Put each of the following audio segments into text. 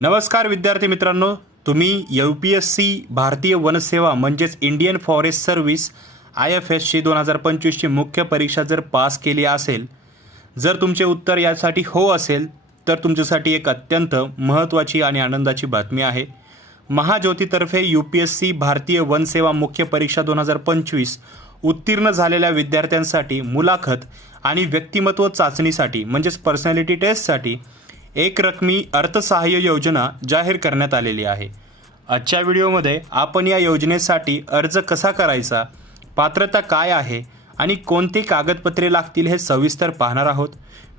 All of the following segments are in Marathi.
नमस्कार विद्यार्थी मित्रांनो, तुम्ही UPSC भारतीय वन सेवा म्हणजेच इंडियन फॉरेस्ट सर्व्हिस IFSC 2025 ची मुख्य परीक्षा जर पास केली असेल, जर तुमचे उत्तर यासाठी हो असेल तर तुमच्यासाठी एक अत्यंत महत्त्वाची आणि आनंदाची बातमी आहे। महाज्योतीतर्फे UPSC भारतीय वन सेवा मुख्य परीक्षा 2025 उत्तीर्ण झालेल्या विद्यार्थ्यांसाठी मुलाखत आणि व्यक्तिमत्व चाचणीसाठी म्हणजेच पर्सनॅलिटी टेस्टसाठी एक रकमी अर्थसहाय्य योजना जाहीर करण्यात आलेली आहे। आजच्या व्हिडिओमध्ये आपण या योजनेसाठी अर्ज कसा करायचा, पात्रता काय आहे आणि कोणती कागदपत्रे लागतील हे सविस्तर पाहणार आहोत।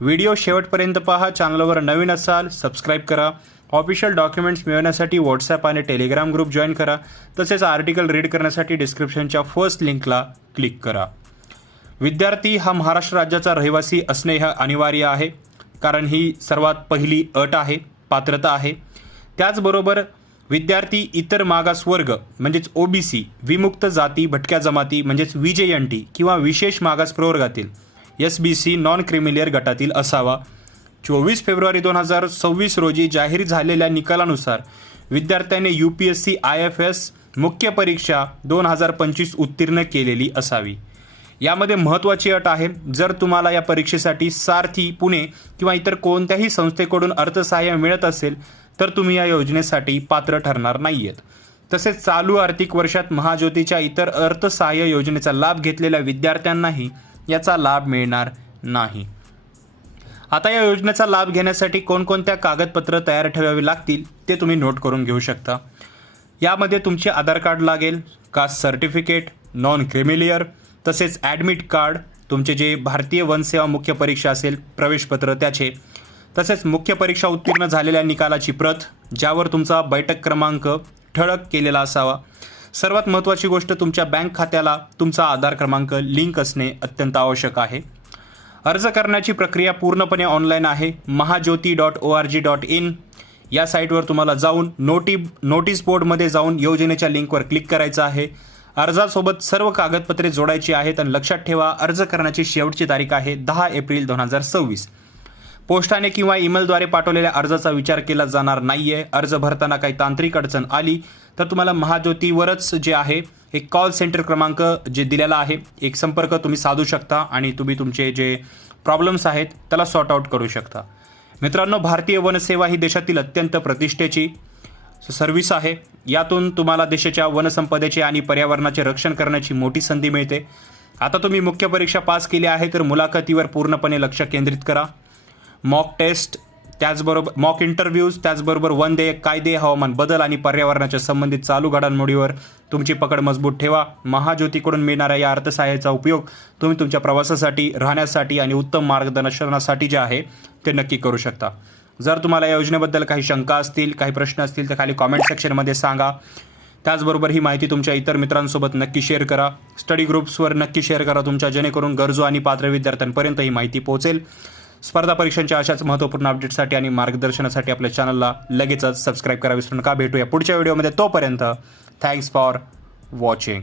व्हिडिओ शेवटपर्यंत पहा। चॅनलवर नवीन असाल सबस्क्राइब करा। ऑफिशियल डॉक्युमेंट्स मिळवण्यासाठी व्हॉट्सॲप आणि टेलिग्राम ग्रुप जॉइन करा। तसेच आर्टिकल रीड करण्यासाठी डिस्क्रिप्शनच्या फर्स्ट लिंकला क्लिक करा। विद्यार्थी हा महाराष्ट्र राज्याचा रहिवासी असणे हे अनिवार्य आहे, कारण ही सर्वात पहिली अट आहे, पात्रता आहे। त्याचबरोबर विद्यार्थी इतर मागासवर्ग म्हणजेच OBC, विमुक्त जाती भटक्या जमाती म्हणजेच VJNT किंवा विशेष मागास प्रवर्गातील SBC नॉन क्रिमिलियर गटातील असावा। 24 फेब्रुवारी 2026 रोजी जाहीर झालेल्या निकालानुसार विद्यार्थ्याने UPSC IFS मुख्य परीक्षा 2025 उत्तीर्ण केलेली असावी। यामध्ये महत्त्वाची अट आहे, जर तुम्हाला या परीक्षेसाठी सारथी पुणे किंवा इतर कोणत्याही संस्थेकडून अर्थसहाय्य मिळत असेल तर तुम्ही या योजनेसाठी पात्र ठरणार नाहीयेत। तसेच चालू आर्थिक वर्षात महाज्योतीच्या इतर अर्थसहाय्य योजनेचा लाभ घेतलेल्या विद्यार्थ्यांनाही याचा लाभ मिळणार नाही। आता या योजनेचा लाभ घेण्यासाठी कोणकोणत्या कागदपत्र तयार ठेवावी लागतील ते तुम्ही नोट करून घेऊ शकता। यामध्ये तुमचे आधार कार्ड लागेल, कास्ट सर्टिफिकेट, नॉन क्रिमिलियर, तसेच ॲडमिट कार्ड, तुमचे जे भारतीय वन सेवा मुख्य परीक्षा असेल प्रवेशपत्र त्याचे, तसेच मुख्य परीक्षा उत्तीर्ण झालेल्या निकालाची प्रत ज्यावर तुमचा बैठक क्रमांक ठळक केलेला असावा। सर्वात महत्त्वाची गोष्ट, तुमच्या बँक खात्याला तुमचा आधार क्रमांक लिंक असणे अत्यंत आवश्यक आहे। अर्ज करण्याची प्रक्रिया पूर्णपणे ऑनलाईन आहे। mahajyoti.org.in या साईटवर तुम्हाला जाऊन नोटीस बोर्डमध्ये जाऊन योजनेच्या लिंकवर क्लिक करायचं आहे। अर्जासोबत सर्व कागदपत्रे जोडायची आहेत आणि लक्षात ठेवा, अर्ज करण्याची शेवटची तारीख आहे 10 एप्रिल 2026। पोस्टाने किंवा ईमेलद्वारे पाठवलेल्या अर्जाचा विचार केला जाणार नाहीये। अर्ज भरताना काही तांत्रिक अडचण आली तर तुम्हाला महाज्योतीवरच जे आहे एक कॉल सेंटर क्रमांक जे दिलेला आहे, एक संपर्क तुम्ही साधू शकता आणि तुम्ही तुमचे जे प्रॉब्लेम्स आहेत त्याला सॉर्ट आउट करू शकता। मित्रांनो, भारतीय वनसेवा ही देशातील अत्यंत प्रतिष्ठेची सर्व्हिस आहे। यातून तुम्हाला देशाच्या वनसंपदेचे आणि पर्यावरणाचे रक्षण करण्याची मोठी संधी मिळते। आता तुम्ही मुख्य परीक्षा पास केली आहे तर मुलाखतीवर पूर्णपणे लक्ष केंद्रित करा। मॉक टेस्ट, त्याचबरोबर मॉक इंटरव्ह्यूज, त्याचबरोबर वन डे कायदे, हवामान बदल आणि पर्यावरणाच्या संबंधित चालू घडामोडीवर तुमची पकड मजबूत ठेवा। महाज्योतीकडून मिळणाऱ्या या अर्थसहाय्याचा उपयोग तुम्ही तुमच्या प्रवासासाठी, राहण्यासाठी आणि उत्तम मार्गदर्शनासाठी जे आहे ते नक्की करू शकता। जर तुम्हाला या योजनेबद्दल काही शंका असतील, काही प्रश्न असतील तर खाली कॉमेंट सेक्शनमध्ये सांगा। त्याचबरोबर ही माहिती तुमच्या इतर मित्रांसोबत नक्की शेअर करा। स्टडी ग्रुप्सवर नक्की शेअर करा तुमच्या, जेणेकरून गरजू आणि पात्र विद्यार्थ्यांपर्यंत ही माहिती पोहोचेल। स्पर्धा परीक्षांच्या अशाच महत्त्वपूर्ण अपडेट्ससाठी आणि मार्गदर्शनासाठी आपल्या चॅनलला लगेचच सबस्क्राईब करा विसरू नका। भेटूया पुढच्या व्हिडिओमध्ये, तोपर्यंत थँक्स फॉर वॉचिंग।